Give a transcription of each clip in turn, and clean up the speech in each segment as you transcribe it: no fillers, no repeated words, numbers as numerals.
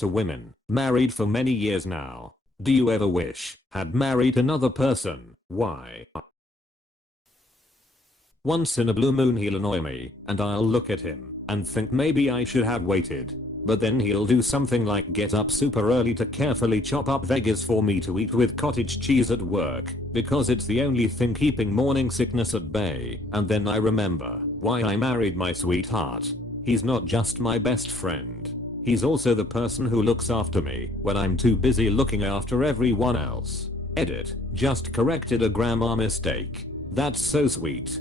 To women, married for many years now. Do you ever wish had married another person? Why? Once in a blue moon he'll annoy me and I'll look at him and think maybe I should have waited. But then he'll do something like get up super early to carefully chop up veggies for me to eat with cottage cheese at work because it's the only thing keeping morning sickness at bay. And then I remember why I married my sweetheart. He's not just my best friend. He's also the person who looks after me when I'm too busy looking after everyone else. Edit. Just corrected a grammar mistake. That's so sweet.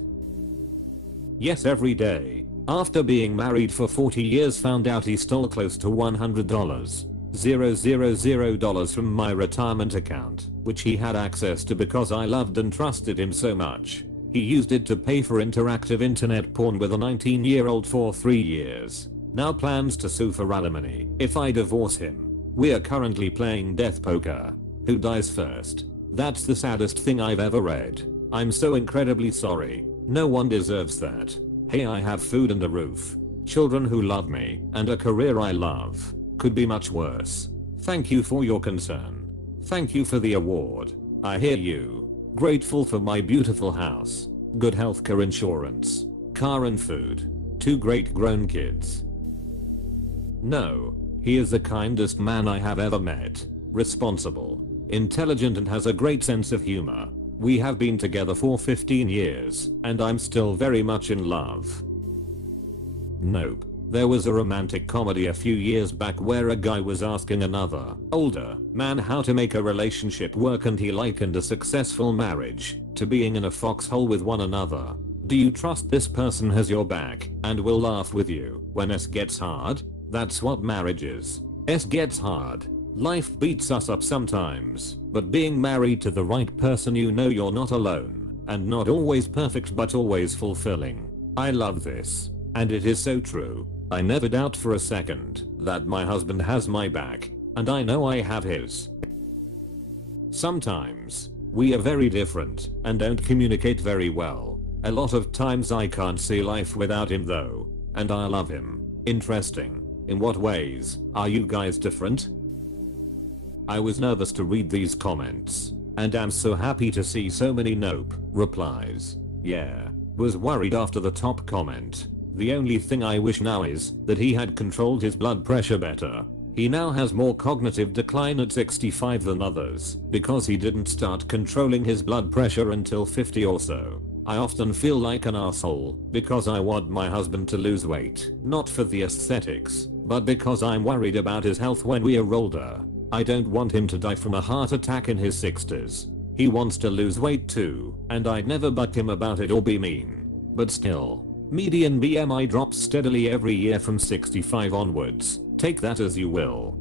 Yes, every day. After being married for 40 years, found out he stole close to $100,000 from my retirement account, which he had access to because I loved and trusted him so much. He used it to pay for interactive internet porn with a 19-year-old for 3 years. Now plans to sue for alimony if I divorce him. We're currently playing death poker. Who dies first? That's the saddest thing I've ever read. I'm so incredibly sorry. No one deserves that. Hey, I have food and a roof, children who love me, and a career I love. Could be much worse. Thank you for your concern. Thank you for the award. I hear you. Grateful for my beautiful house, good healthcare insurance, car and food, 2 great grown kids. No, he is the kindest man I have ever met. Responsible, intelligent and has a great sense of humor. We have been together for 15 years, and I'm still very much in love. Nope. There was a romantic comedy a few years back where a guy was asking another, older, man how to make a relationship work, and he likened a successful marriage to being in a foxhole with one another. Do you trust this person has your back and will laugh with you when S gets hard? That's what marriage is. S gets hard. Life beats us up sometimes, but being married to the right person, you know you're not alone, and not always perfect but always fulfilling. I love this, and it is so true. I never doubt for a second that my husband has my back, and I know I have his. Sometimes, we are very different and don't communicate very well. A lot of times I can't see life without him though, and I love him. Interesting. In what ways are you guys different? I was nervous to read these comments, and am so happy to see so many nope replies. Yeah, was worried after the top comment. The only thing I wish now is that he had controlled his blood pressure better. He now has more cognitive decline at 65 than others because he didn't start controlling his blood pressure until 50 or so. I often feel like an asshole because I want my husband to lose weight, not for the aesthetics, but because I'm worried about his health when we are older. I don't want him to die from a heart attack in his 60s. He wants to lose weight too, and I'd never buck him about it or be mean. But still, median BMI drops steadily every year from 65 onwards. Take that as you will.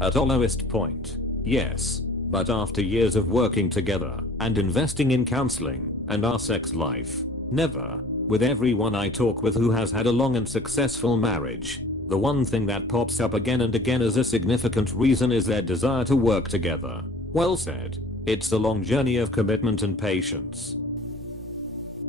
At our lowest point, yes, but after years of working together and investing in counseling and our sex life, never. With everyone I talk with who has had a long and successful marriage, the one thing that pops up again and again as a significant reason is their desire to work together. Well said. It's a long journey of commitment and patience.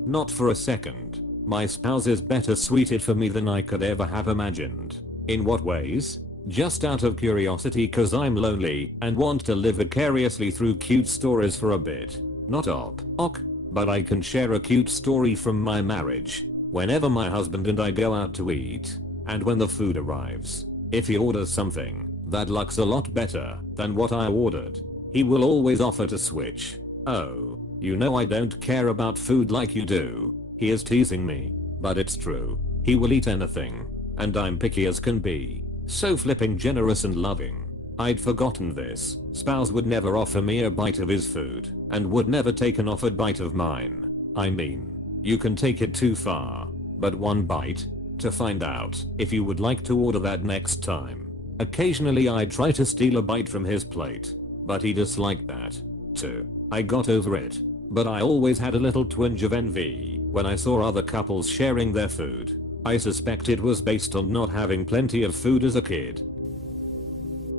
Not for a second. My spouse is better suited for me than I could ever have imagined. In what ways? Just out of curiosity, cause I'm lonely and want to live vicariously through cute stories for a bit. Not ok, but I can share a cute story from my marriage. Whenever my husband and I go out to eat, and when the food arrives, if he orders something that looks a lot better than what I ordered, he will always offer to switch. Oh, you know I don't care about food like you do. He is teasing me, but it's true. He will eat anything, and I'm picky as can be. So flipping generous and loving. I'd forgotten this. Spouse would never offer me a bite of his food, and would never take an offered bite of mine. I mean, you can take it too far, but one bite? To find out if you would like to order that next time. Occasionally I'd try to steal a bite from his plate, but he disliked that too. I got over it, but I always had a little twinge of envy when I saw other couples sharing their food. I suspect it was based on not having plenty of food as a kid.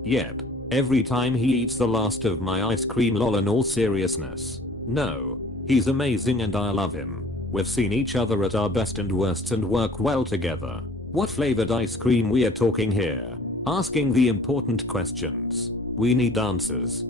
Yep, every time he eats the last of my ice cream, lol, in all seriousness. No, he's amazing and I love him. We've seen each other at our best and worst and work well together. What flavored ice cream we are talking here? Asking the important questions. We need answers.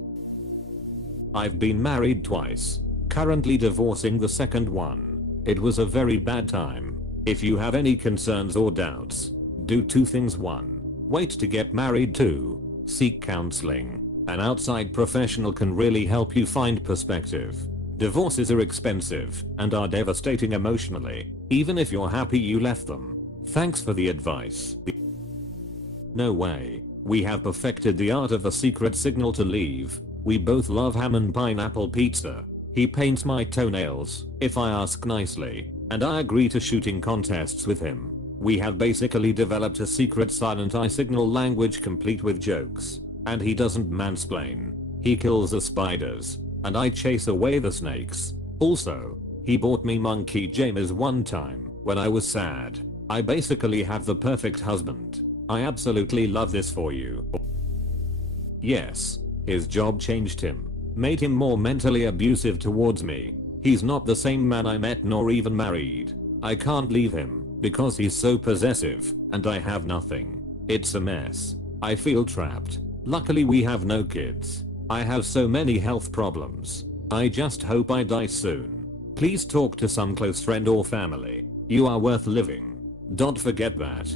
I've been married twice. Currently divorcing the second one. It was a very bad time. If you have any concerns or doubts, do two things. 1. Wait to get married. 2. Seek counseling. An outside professional can really help you find perspective. Divorces are expensive and are devastating emotionally, even if you're happy you left them. Thanks for the advice. No way. We have perfected the art of the secret signal to leave. We both love ham and pineapple pizza. He paints my toenails if I ask nicely, and I agree to shooting contests with him. We have basically developed a secret silent eye signal language complete with jokes. And he doesn't mansplain. He kills the spiders, and I chase away the snakes. Also, he bought me monkey jammers one time when I was sad. I basically have the perfect husband. I absolutely love this for you. Yes, his job changed him, made him more mentally abusive towards me. He's not the same man I met nor even married. I can't leave him because he's so possessive and I have nothing. It's a mess. I feel trapped. Luckily we have no kids. I have so many health problems. I just hope I die soon. Please talk to some close friend or family. You are worth living. Don't forget that.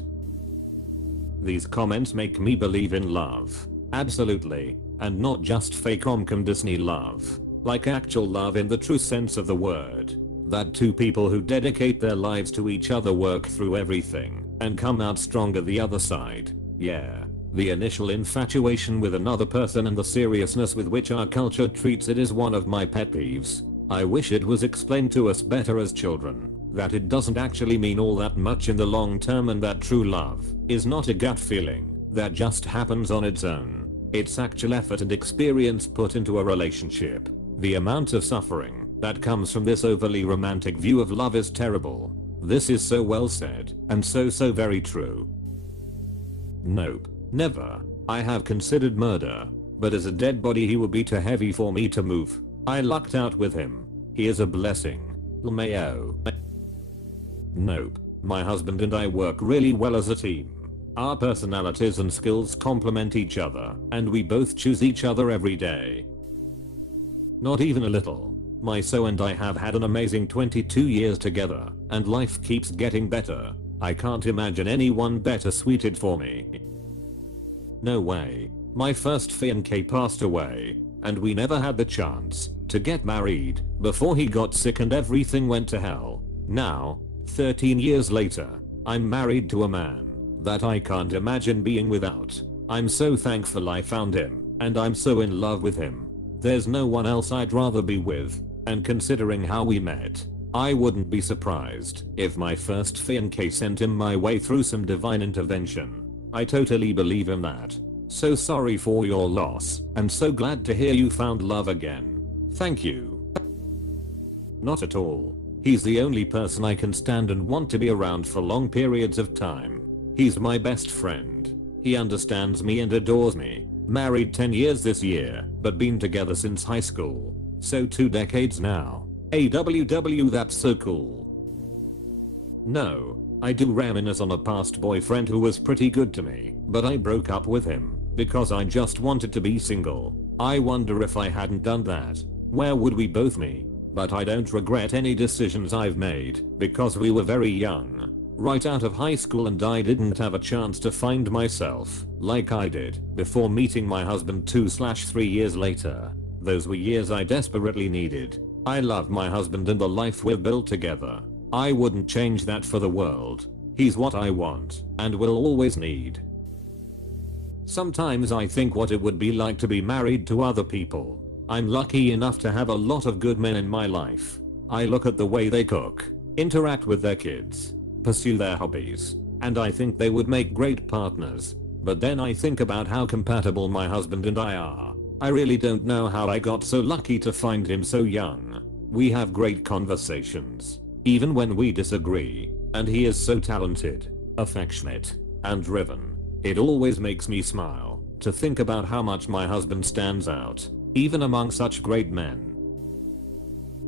These comments make me believe in love. Absolutely. And not just fake rom-com Disney love. Like actual love in the true sense of the word. That two people who dedicate their lives to each other work through everything and come out stronger the other side. Yeah. The initial infatuation with another person and the seriousness with which our culture treats it is one of my pet peeves. I wish it was explained to us better as children, that it doesn't actually mean all that much in the long term and that true love is not a gut feeling that just happens on its own. It's actual effort and experience put into a relationship. The amount of suffering that comes from this overly romantic view of love is terrible. This is so well said and so very true. Nope. Never. I have considered murder, but as a dead body he would be too heavy for me to move. I lucked out with him. He is a blessing. Mayo. Nope. My husband and I work really well as a team. Our personalities and skills complement each other, and we both choose each other every day. Not even a little. My so and I have had an amazing 22 years together, and life keeps getting better. I can't imagine anyone better suited for me. No way. My first fiancé passed away, and we never had the chance to get married before he got sick and everything went to hell. Now, 13 years later, I'm married to a man that I can't imagine being without. I'm so thankful I found him, and I'm so in love with him. There's no one else I'd rather be with, and considering how we met, I wouldn't be surprised if my first fiancé sent him my way through some divine intervention. I totally believe in that. So sorry for your loss, and so glad to hear you found love again. Thank you. Not at all. He's the only person I can stand and want to be around for long periods of time. He's my best friend. He understands me and adores me. Married 10 years this year, but been together since high school. So 2 decades now. AWW, that's so cool. No. I do reminisce on a past boyfriend who was pretty good to me, but I broke up with him because I just wanted to be single. I wonder if I hadn't done that, where would we both be? But I don't regret any decisions I've made because we were very young, right out of high school, and I didn't have a chance to find myself like I did before meeting my husband 2/3 years later. Those were years I desperately needed. I love my husband and the life we've built together. I wouldn't change that for the world. He's what I want and will always need. Sometimes I think what it would be like to be married to other people. I'm lucky enough to have a lot of good men in my life. I look at the way they cook, interact with their kids, pursue their hobbies, and I think they would make great partners. But then I think about how compatible my husband and I are. I really don't know how I got so lucky to find him so young. We have great conversations, even when we disagree, and he is so talented, affectionate, and driven. It always makes me smile to think about how much my husband stands out, even among such great men.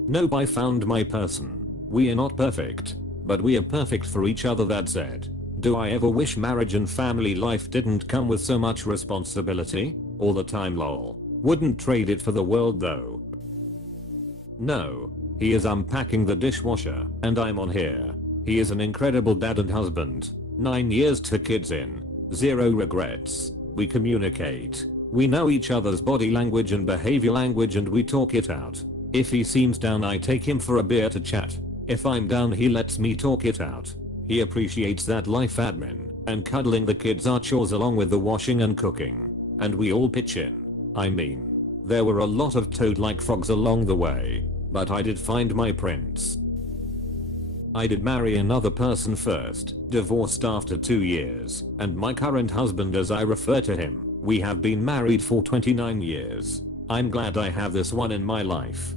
Nope, I found my person. We are not perfect, but we are perfect for each other. That said, Do I ever wish marriage and family life didn't come with so much responsibility? All the time lol. Wouldn't trade it for the world though. No. He is unpacking the dishwasher and I'm on here. He is an incredible dad and husband. 9 years to kids in. Zero regrets. We communicate. We know each other's body language and behavior language and we talk it out. If he seems down I take him for a beer to chat. If I'm down he lets me talk it out. He appreciates that life admin and cuddling the kids are chores along with the washing and cooking. And we all pitch in. I mean, there were a lot of toad-like frogs along the way, but I did find my prince. I did marry another person first, divorced after 2 years, and my current husband as I refer to him, we have been married for 29 years. I'm glad I have this one in my life.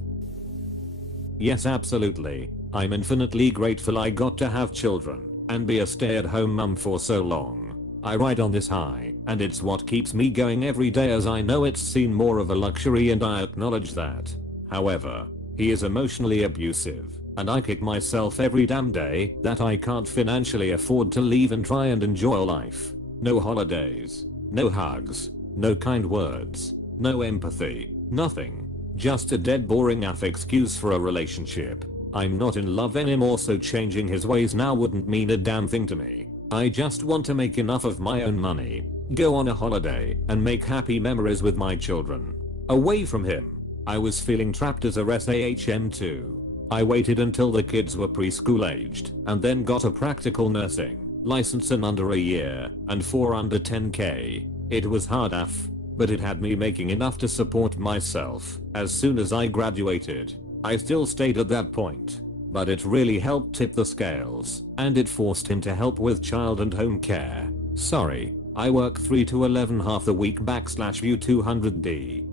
Yes, absolutely. I'm infinitely grateful I got to have children and be a stay-at-home mum for so long. I ride on this high, and it's what keeps me going every day as I know it's seen more of a luxury and I acknowledge that. However, he is emotionally abusive, and I kick myself every damn day that I can't financially afford to leave and try and enjoy life. No holidays, no hugs, no kind words, no empathy, nothing. Just a dead boring ass excuse for a relationship. I'm not in love anymore so changing his ways now wouldn't mean a damn thing to me. I just want to make enough of my own money, go on a holiday, and make happy memories with my children. Away from him, I was feeling trapped as a SAHM too. I waited until the kids were preschool aged and then got a practical nursing license in under a year and for under 10k. It was hard af, but it had me making enough to support myself. As soon as I graduated, I still stayed at that point, but it really helped tip the scales and it forced him to help with child and home care. Sorry, I work 3 to 11 half the week /view 200d.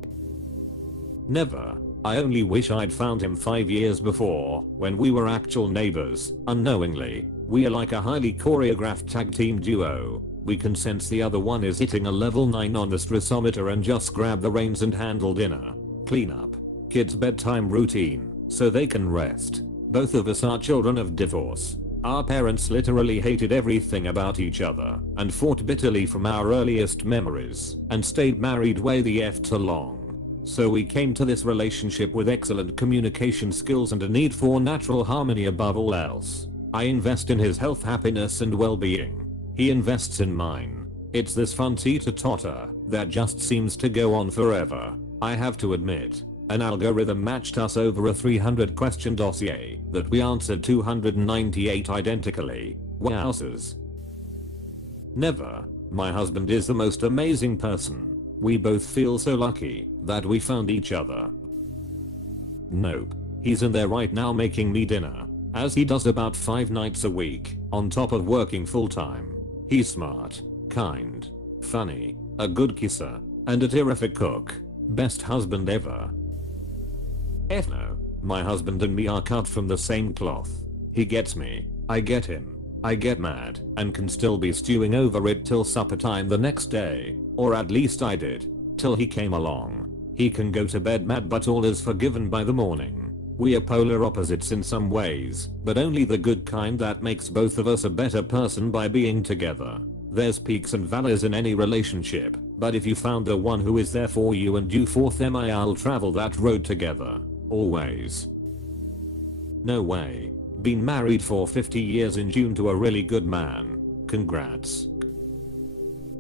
Never. I only wish I'd found him 5 years before, when we were actual neighbors, unknowingly. We are like a highly choreographed tag team duo. We can sense the other one is hitting a level 9 on the stressometer and just grab the reins and handle dinner, cleanup, kids' bedtime routine, so they can rest. Both of us are children of divorce. Our parents literally hated everything about each other and fought bitterly from our earliest memories and stayed married way the F too long. So we came to this relationship with excellent communication skills and a need for natural harmony above all else. I invest in his health, happiness and well-being. He invests in mine. It's this fun teeter-totter that just seems to go on forever. I have to admit, an algorithm matched us over a 300 question dossier that we answered 298 identically. Wowzers. Never. My husband is the most amazing person. We both feel so lucky that we found each other. Nope. He's in there right now making me dinner, as he does about 5 nights a week, on top of working full time. He's smart, kind, funny, a good kisser, and a terrific cook. Best husband ever. F no. My husband and me are cut from the same cloth. He gets me, I get him. I get mad and can still be stewing over it till supper time the next day, or at least I did, till he came along. He can go to bed mad but all is forgiven by the morning. We are polar opposites in some ways, but only the good kind that makes both of us a better person by being together. There's peaks and valleys in any relationship, but if you found the one who is there for you and you for them, I'll travel that road together. Always. No way. Been married for 50 years in June to a really good man. Congrats.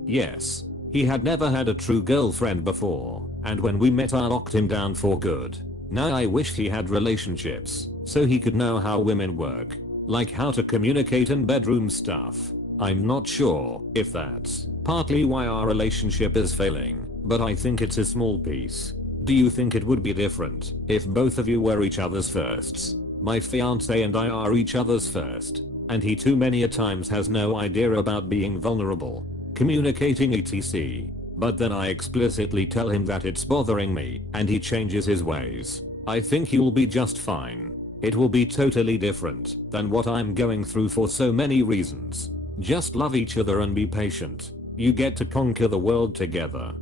Yes. He had never had a true girlfriend before, and when we met I locked him down for good. Now I wish he had relationships, so he could know how women work, like how to communicate and bedroom stuff. I'm not sure if that's partly why our relationship is failing, but I think it's a small piece. Do you think it would be different if both of you were each other's firsts? My fiance and I are each other's first, and he too many a times has no idea about being vulnerable, communicating etc. But then I explicitly tell him that it's bothering me and he changes his ways. I think he'll be just fine. It will be totally different than what I'm going through for so many reasons. Just love each other and be patient. You get to conquer the world together.